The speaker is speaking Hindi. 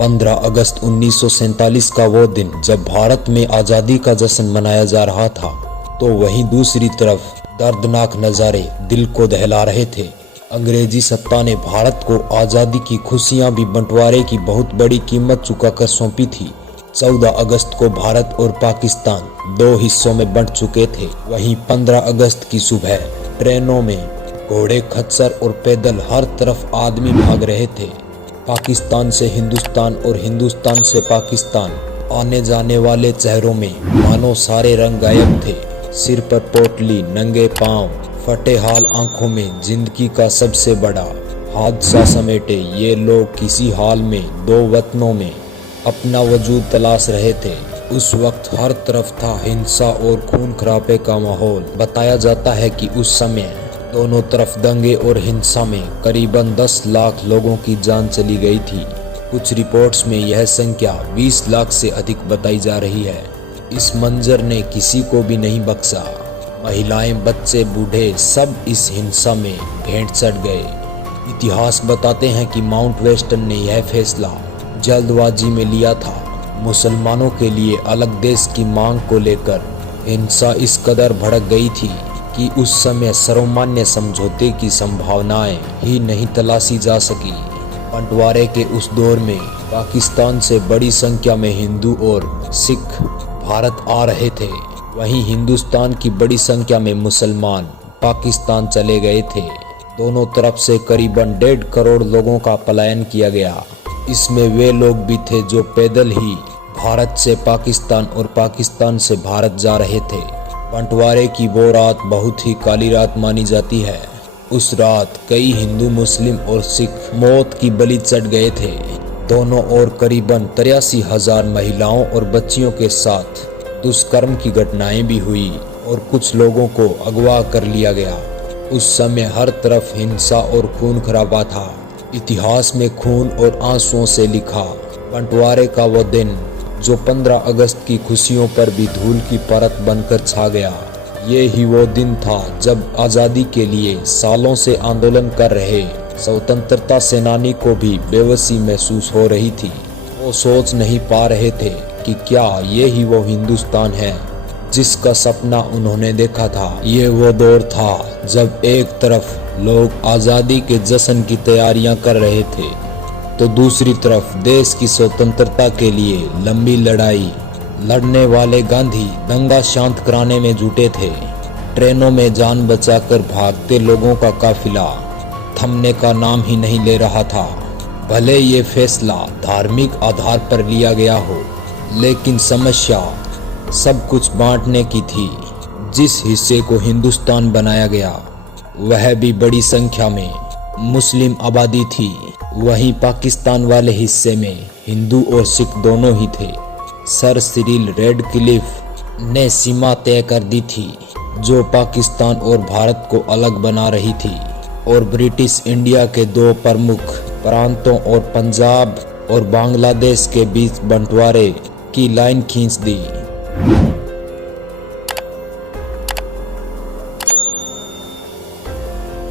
15 अगस्त 1947 का वो दिन जब भारत में आज़ादी का जश्न मनाया जा रहा था, तो वहीं दूसरी तरफ दर्दनाक नज़ारे दिल को दहला रहे थे। अंग्रेजी सत्ता ने भारत को आज़ादी की खुशियां भी बंटवारे की बहुत बड़ी कीमत चुकाकर सौंपी थी। 14 अगस्त को भारत और पाकिस्तान दो हिस्सों में बंट चुके थे। वहीं 15 अगस्त की सुबह ट्रेनों में घोड़े, खच्चर और पैदल हर तरफ आदमी भाग रहे थे। पाकिस्तान से हिंदुस्तान और हिंदुस्तान से पाकिस्तान आने जाने वाले चेहरों में मानो सारे रंग गायब थे। सिर पर पोटली, नंगे पांव, फटे हाल आंखों में जिंदगी का सबसे बड़ा हादसा समेटे ये लोग किसी हाल में दो वतनों में अपना वजूद तलाश रहे थे। उस वक्त हर तरफ था हिंसा और खून खराबे का माहौल। बताया जाता है कि उस समय दोनों तरफ दंगे और हिंसा में करीबन 10 लाख लोगों की जान चली गई थी। कुछ रिपोर्ट्स में यह संख्या 20 लाख से अधिक बताई जा रही है। इस मंजर ने किसी को भी नहीं बख्शा। महिलाएं, बच्चे, बूढ़े सब इस हिंसा में भेंट चढ़ गए। इतिहास बताते हैं कि माउंट वेस्टन ने यह फैसला जल्दबाजी में लिया था। मुसलमानों के लिए अलग देश की मांग को लेकर हिंसा इस कदर भड़क गई थी कि उस समय सर्वमान्य समझौते की संभावनाएं ही नहीं तलाशी जा सकी। बंटवारे के उस दौर में पाकिस्तान से बड़ी संख्या में हिंदू और सिख भारत आ रहे थे। वहीं हिंदुस्तान की बड़ी संख्या में मुसलमान पाकिस्तान चले गए थे। दोनों तरफ से करीबन 1.5 करोड़ लोगों का पलायन किया गया। इसमें वे लोग भी थे जो पैदल ही भारत से पाकिस्तान और पाकिस्तान से भारत जा रहे थे। बंटवारे की वो रात बहुत ही काली रात मानी जाती है। उस रात कई हिंदू, मुस्लिम और सिख मौत की बलि चढ़ गए थे। दोनों ओर करीबन 83,000 महिलाओं और बच्चियों के साथ दुष्कर्म की घटनाएं भी हुई और कुछ लोगों को अगवा कर लिया गया। उस समय हर तरफ हिंसा और खून खराबा था। इतिहास में खून और आंसुओं से लिखा बंटवारे का वो दिन जो 15 अगस्त की खुशियों पर भी धूल की परत बनकर छा गया। ये ही वो दिन था जब आज़ादी के लिए सालों से आंदोलन कर रहे स्वतंत्रता सेनानी को भी बेबसी महसूस हो रही थी। वो सोच नहीं पा रहे थे कि क्या ये ही वो हिंदुस्तान है जिसका सपना उन्होंने देखा था। ये वो दौर था जब एक तरफ लोग आज़ादी के जश्न की तैयारियां कर रहे थे, तो दूसरी तरफ देश की स्वतंत्रता के लिए लंबी लड़ाई लड़ने वाले गांधी दंगा शांत कराने में जुटे थे। ट्रेनों में जान बचाकर भागते लोगों का काफिला थमने का नाम ही नहीं ले रहा था। भले ये फैसला धार्मिक आधार पर लिया गया हो, लेकिन समस्या सब कुछ बांटने की थी। जिस हिस्से को हिंदुस्तान बनाया गया वह भी बड़ी संख्या में मुस्लिम आबादी थी। वहीं पाकिस्तान वाले हिस्से में हिंदू और सिख दोनों ही थे। सर सिरिल रेडक्लिफ ने सीमा तय कर दी थी जो पाकिस्तान और भारत को अलग बना रही थी, और ब्रिटिश इंडिया के दो प्रमुख प्रांतों और पंजाब और बांग्लादेश के बीच बंटवारे की लाइन खींच दी।